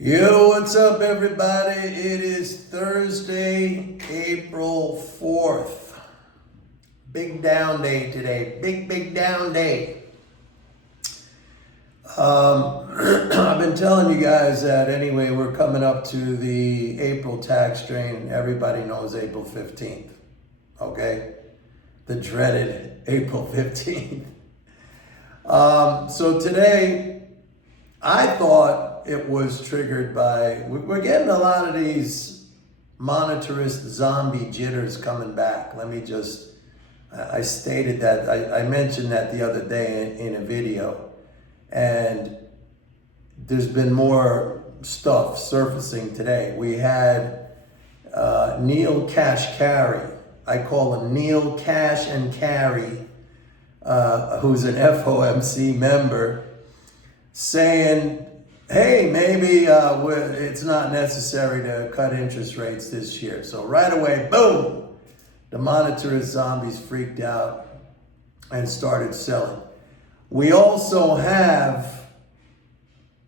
Yo, what's up, everybody? It is Thursday, April 4th. Big down day today. Big down day. I've been telling you guys that anyway, we're coming up to the April tax drain. Everybody knows April 15th. Okay? The dreaded April 15th. So today, I thought it was triggered by, we're getting a lot of these monetarist zombie jitters coming back. I stated that, I mentioned that the other day in a video, and there's been more stuff surfacing today. We had Neil Kashkari, I call him Neil Cash and Carry, who's an FOMC member, saying, hey, maybe it's not necessary to cut interest rates this year. So right away, boom, the monetarist zombies freaked out and started selling. We also have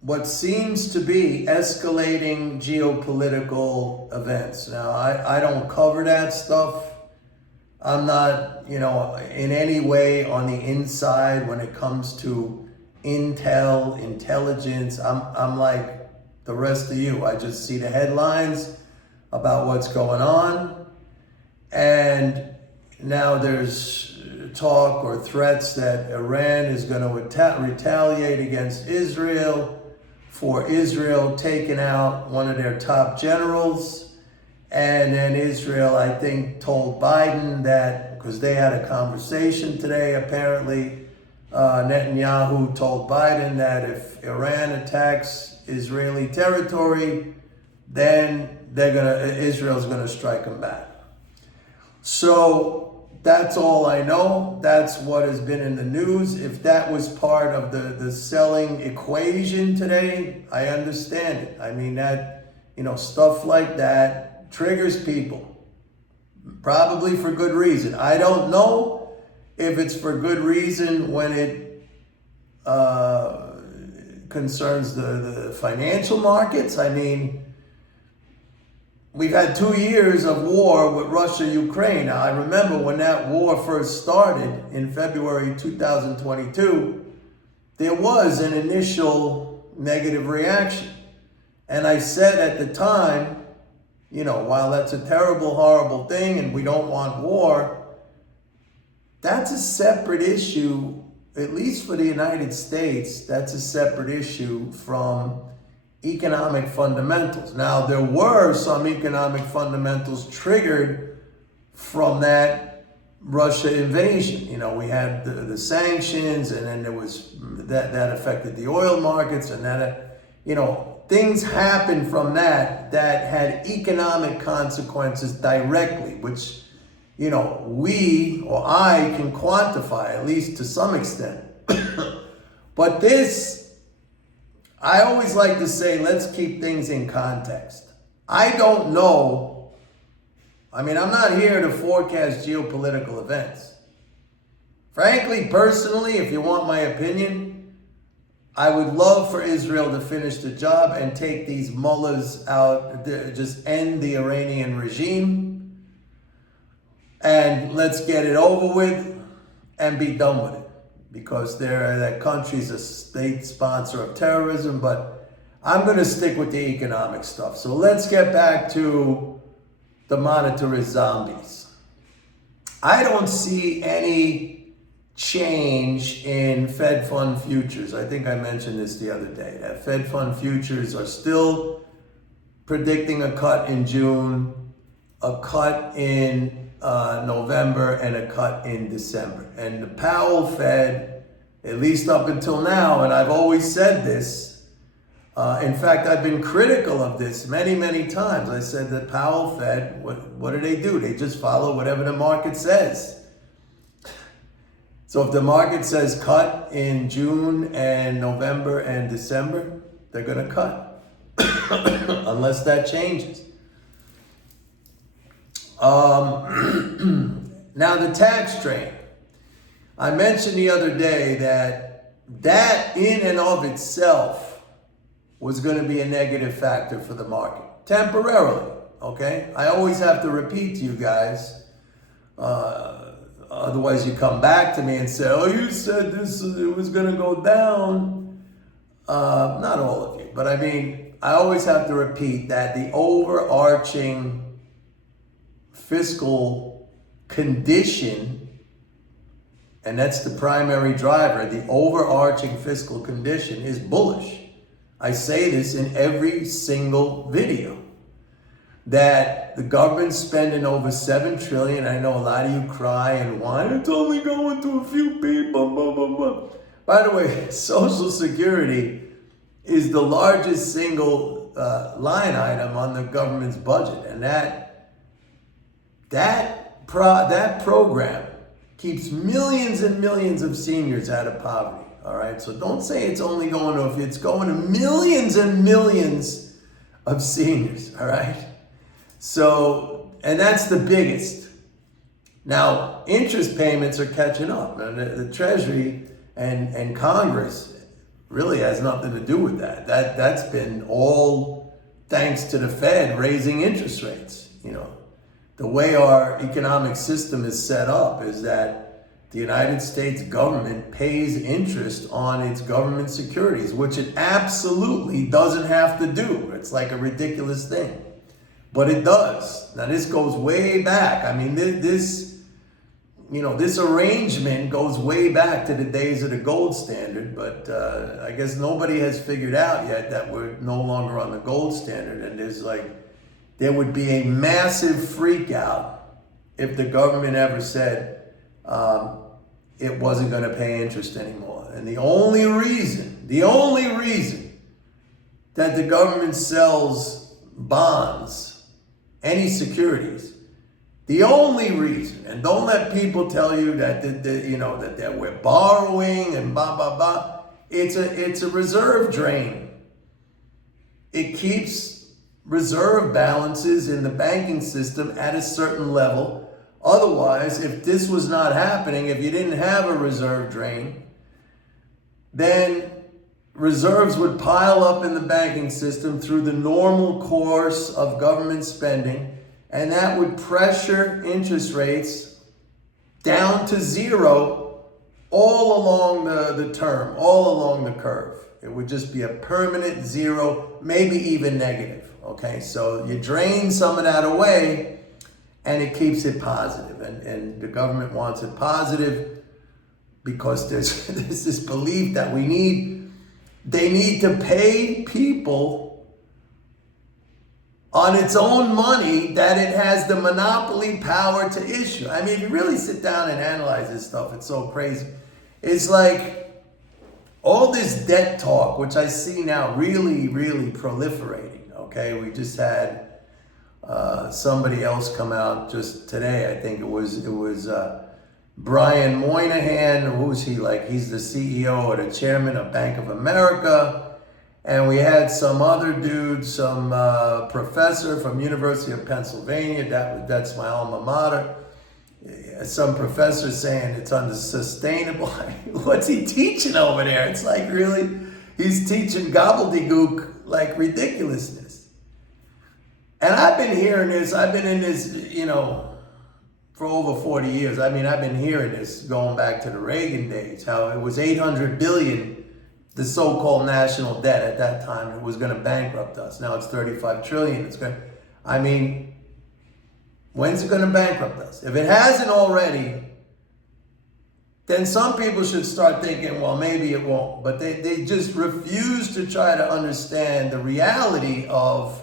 what seems to be escalating geopolitical events. Now, I don't cover that stuff. I'm not, in any way on the inside when it comes to intelligence. I'm like the rest of you. I just see the headlines about what's going on, and now there's talk or threats that Iran is going to retaliate against Israel for Israel taking out one of their top generals. And then Israel, I think, told Biden that, because they had a conversation today, apparently, Netanyahu told Biden that if Iran attacks Israeli territory, then Israel's gonna strike them back. So that's all I know. That's what has been in the news. If that was part of the selling equation today, I understand it. I mean, that, stuff like that triggers people, probably for good reason. I don't know if it's for good reason when it concerns the financial markets. I mean, we've had 2 years of war with Russia, Ukraine. Now, I remember when that war first started in February 2022, there was an initial negative reaction. And I said at the time, while that's a terrible, horrible thing and we don't want war, that's a separate issue, at least for the United States. That's a separate issue from economic fundamentals. Now, there were some economic fundamentals triggered from that Russia invasion. We had the sanctions, and then there was that affected the oil markets, and that, things happened from that had economic consequences directly, which we or I can quantify, at least to some extent. But this, I always like to say, let's keep things in context. I don't know. I mean, I'm not here to forecast geopolitical events. Frankly, personally, if you want my opinion, I would love for Israel to finish the job and take these mullahs out, just end the Iranian regime, and let's get it over with and be done with it, because that country's a state sponsor of terrorism. But I'm going to stick with the economic stuff. So let's get back to the monetarist zombies. I don't see any change in Fed fund futures. I think I mentioned this the other day, that Fed fund futures are still predicting a cut in June, a cut in November, and a cut in December. And the Powell Fed, at least up until now, and I've always said this, in fact, I've been critical of this many times. I said that Powell Fed, what do? They just follow whatever the market says. So if the market says cut in June and November and December, they're going to cut, unless that changes. Now, the tax drain. I mentioned the other day that in and of itself was going to be a negative factor for the market, temporarily, okay? I always have to repeat to you guys, otherwise you come back to me and say, oh, you said this, it was going to go down. Not all of you, but I mean, I always have to repeat that the overarching fiscal condition, and that's the primary driver, the overarching fiscal condition is bullish. I say this in every single video, that the government's spending over $7 trillion. I know a lot of you cry and whine, it's only going to a few people, blah, blah, blah. By the way, Social Security is the largest single line item on the government's budget. And that program keeps millions and millions of seniors out of poverty. All right, so don't say it's only going to, it's going to millions and millions of seniors. All right, so, and that's the biggest. Now, interest payments are catching up. Now, the Treasury and Congress really has nothing to do with that. That's been all thanks to the Fed raising interest rates. You know, the way our economic system is set up is that the United States government pays interest on its government securities, which it absolutely doesn't have to do. It's like a ridiculous thing, but it does. Now, this goes way back. I mean, this arrangement goes way back to the days of the gold standard, but I guess nobody has figured out yet that we're no longer on the gold standard, and there would be a massive freak out if the government ever said it wasn't going to pay interest anymore. And the only reason that the government sells bonds, any securities, the only reason, and don't let people tell you that that we're borrowing and blah blah blah. It's a reserve drain. It keeps reserve balances in the banking system at a certain level. Otherwise, if this was not happening, if you didn't have a reserve drain, then reserves would pile up in the banking system through the normal course of government spending, and that would pressure interest rates down to zero all along the term, all along the curve. It would just be a permanent zero, maybe even negative. Okay, so you drain some of that away, and it keeps it positive. And the government wants it positive because there's this belief that they need to pay people on its own money that it has the monopoly power to issue. I mean, if you really sit down and analyze this stuff, it's so crazy. It's like all this debt talk, which I see now really, really proliferating. Okay, we just had somebody else come out just today. I think it was Brian Moynihan. Who's he? He's the CEO or the chairman of Bank of America. And we had some other dude, some professor from University of Pennsylvania. That's my alma mater. Some professor saying it's unsustainable. What's he teaching over there? It's like, really? He's teaching gobbledygook, like ridiculousness. And I've been hearing this, I've been in this, for over 40 years. I mean, I've been hearing this going back to the Reagan days, how it was 800 billion, the so-called national debt at that time, it was going to bankrupt us. Now it's 35 trillion. When's it going to bankrupt us? If it hasn't already, then some people should start thinking, well, maybe it won't. But they just refuse to try to understand the reality of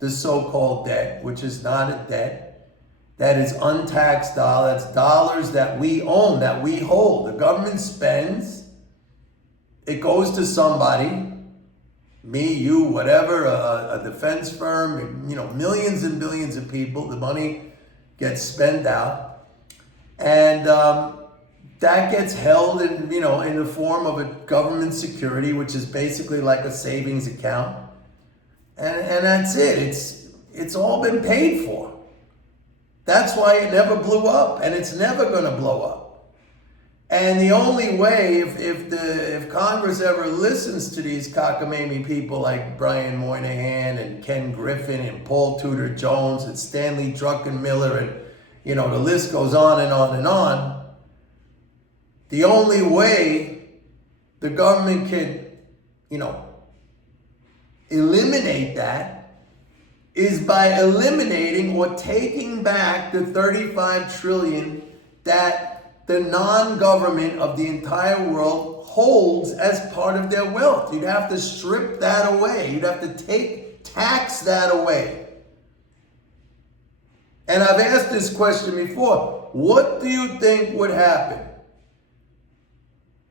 the so-called debt, which is not a debt. That is untaxed dollars. That's dollars that we own, that we hold. The government spends. It goes to somebody, me, you, whatever, a defense firm, millions and billions of people. The money gets spent out. And that gets held in the form of a government security, which is basically like a savings account. And that's it. It's all been paid for. That's why it never blew up, and it's never going to blow up. And the only way, if Congress ever listens to these cockamamie people like Brian Moynihan and Ken Griffin and Paul Tudor Jones and Stanley Druckenmiller and, the list goes on and on and on, the only way the government can, eliminate that is by eliminating or taking back the 35 trillion that the non-government of the entire world holds as part of their wealth. You'd have to strip that away. You'd have to tax that away. And I've asked this question before. What do you think would happen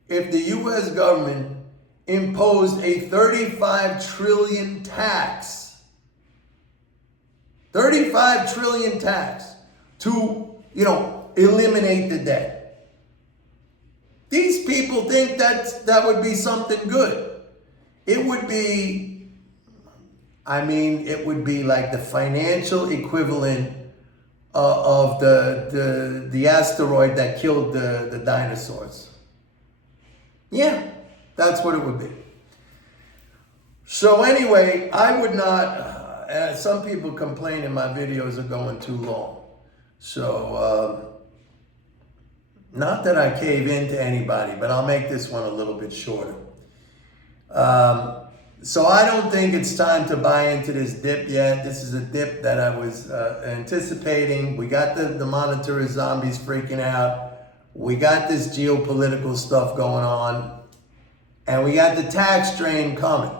if the U.S. government imposed a 35 trillion tax? 35 trillion tax to, eliminate the debt. These people think that would be something good. It would be, it would be like the financial equivalent of the asteroid that killed the dinosaurs. Yeah, that's what it would be. So anyway, I would not, some people complain in my videos are going too long. So, not that I cave in to anybody, but I'll make this one a little bit shorter. So I don't think it's time to buy into this dip yet. This is a dip that I was anticipating. We got the monetarist zombies freaking out. We got this geopolitical stuff going on. And we got the tax drain coming.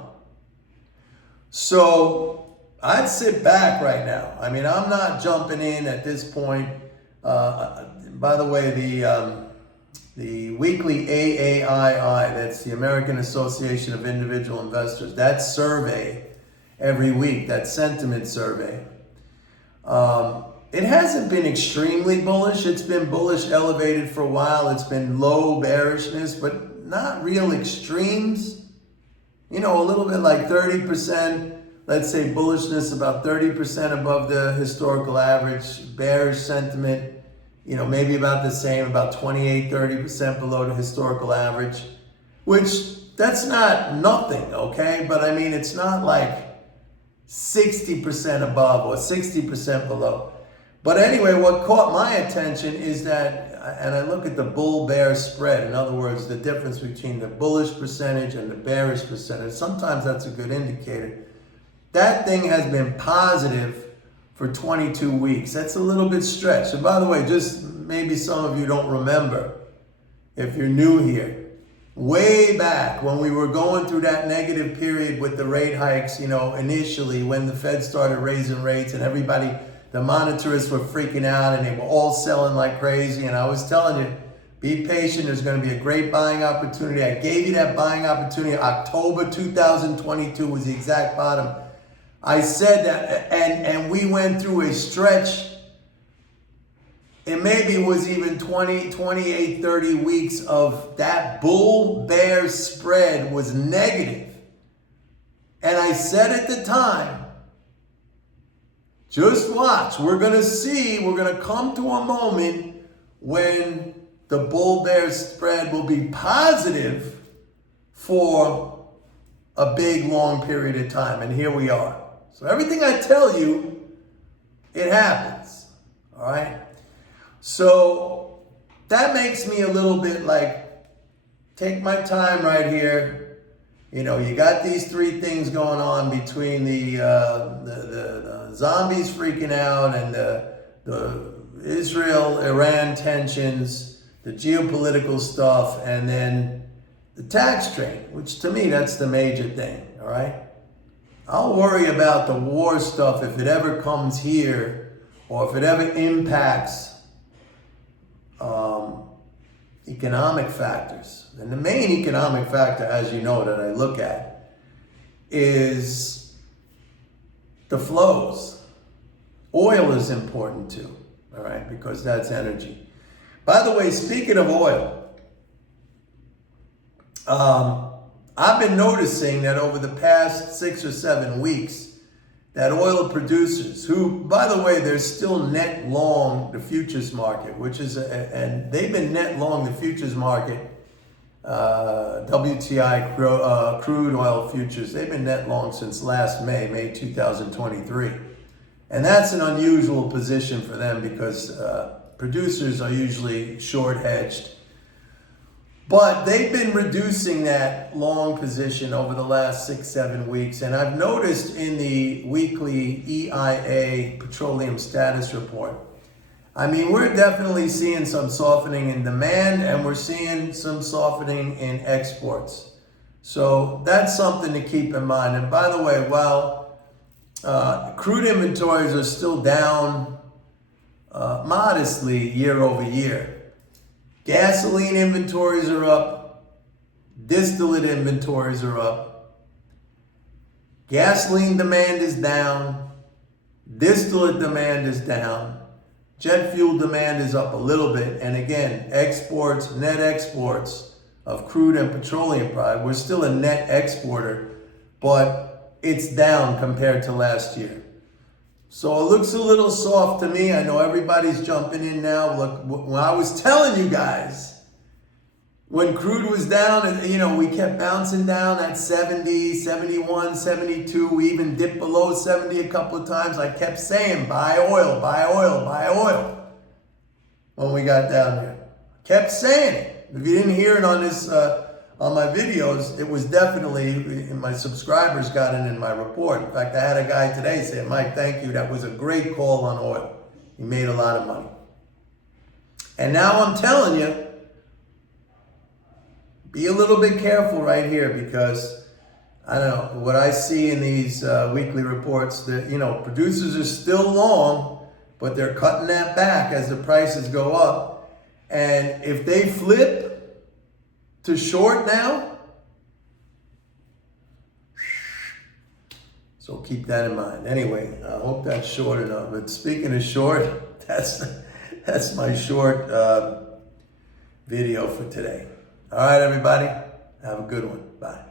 So I'd sit back right now. I'm not jumping in at this point. By the way, the weekly AAII, that's the American Association of Individual Investors, that survey every week, that sentiment survey, it hasn't been extremely bullish. It's been bullish elevated for a while. It's been low bearishness, but not real extremes. A little bit like 30%, let's say bullishness about 30% above the historical average, bearish sentiment, maybe about the same, about 28-30% below the historical average, which that's not nothing, okay? But it's not like 60% above or 60% below. But anyway, what caught my attention is that, and I look at the bull-bear spread, in other words, the difference between the bullish percentage and the bearish percentage. Sometimes that's a good indicator. That thing has been positive for 22 weeks. That's a little bit stretched. And by the way, just maybe some of you don't remember, if you're new here, way back when we were going through that negative period with the rate hikes, initially when the Fed started raising rates and everybody, the monetarists were freaking out and they were all selling like crazy. And I was telling you, be patient. There's going to be a great buying opportunity. I gave you that buying opportunity. October 2022 was the exact bottom. I said that, and we went through a stretch. It maybe was even 20, 28, 30 weeks of that bull-bear spread was negative. And I said at the time, just watch. We're going to come to a moment when the bull-bear spread will be positive for a big, long period of time. And here we are. So everything I tell you, it happens. All right? So that makes me a little bit like, take my time right here. You got these three things going on between the zombies freaking out and the Israel-Iran tensions, the geopolitical stuff, and then the tax drain, which to me, that's the major thing, all right? I'll worry about the war stuff if it ever comes here or if it ever impacts economic factors. And the main economic factor, as you know, that I look at is the flows. Oil is important too, all right, because that's energy. By the way, speaking of oil, I've been noticing that over the past 6 or 7 weeks that oil producers, who, by the way, they're still net long the futures market, which is, and they've been net long the futures market, WTI crude oil futures, they've been net long since last May 2023. And that's an unusual position for them because producers are usually short hedged. But they've been reducing that long position over the last 6-7 weeks. And I've noticed in the weekly EIA petroleum status report, I mean, we're definitely seeing some softening in demand and we're seeing some softening in exports. So that's something to keep in mind. And by the way, while crude inventories are still down modestly year over year, gasoline inventories are up, distillate inventories are up, gasoline demand is down, distillate demand is down, jet fuel demand is up a little bit, and again, exports, net exports of crude and petroleum product, we're still a net exporter, but it's down compared to last year. So it looks a little soft to me. I know everybody's jumping in now. Look, when I was telling you guys, when crude was down, you know, we kept bouncing down at 70, 71, 72. We even dipped below 70 a couple of times. I kept saying, buy oil, buy oil, buy oil when we got down there. Kept saying it. If you didn't hear it on this, on my videos, it was definitely, my subscribers got it in my report. In fact, I had a guy today say, Mike, thank you. That was a great call on oil. You made a lot of money. And now I'm telling you, be a little bit careful right here because, I don't know, what I see in these weekly reports that, you know, producers are still long, but they're cutting that back as the prices go up. And if they flip to short now, so keep that in mind. Anyway, I hope that's short enough. But speaking of short, that's my short video for today. All right, everybody, have a good one. Bye.